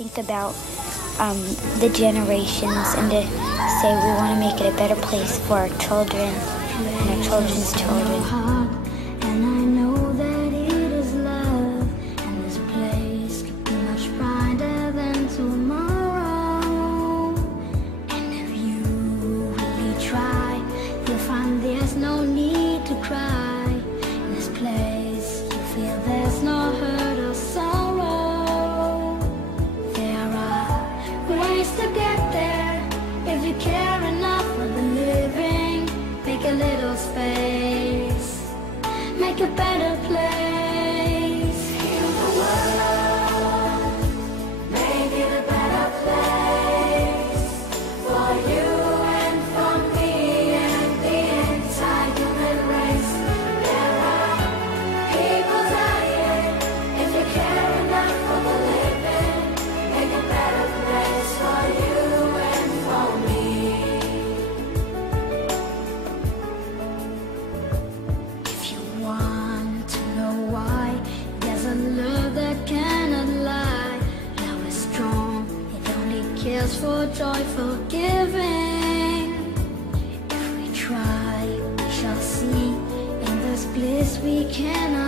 think about the generations and to say we want to make it a better place for our children and our children's children. And I know that it is love, and this place could be much brighter than tomorrow. And if you really try, you'll find there's no need to cry. In this place, you feel there's no hurt or sorrow. There are ways to get there if you care enough for the living. Make a little space, make a better place. Heal the world, make it a better place for you and for me and the entire human race. There are people dying. If you care enough for the living, make a better place for you and for me. If you want to know why, there's a love that cannot lie. Love is strong, it only cares for joyful giving. If we try, we shall see. In this bliss we cannot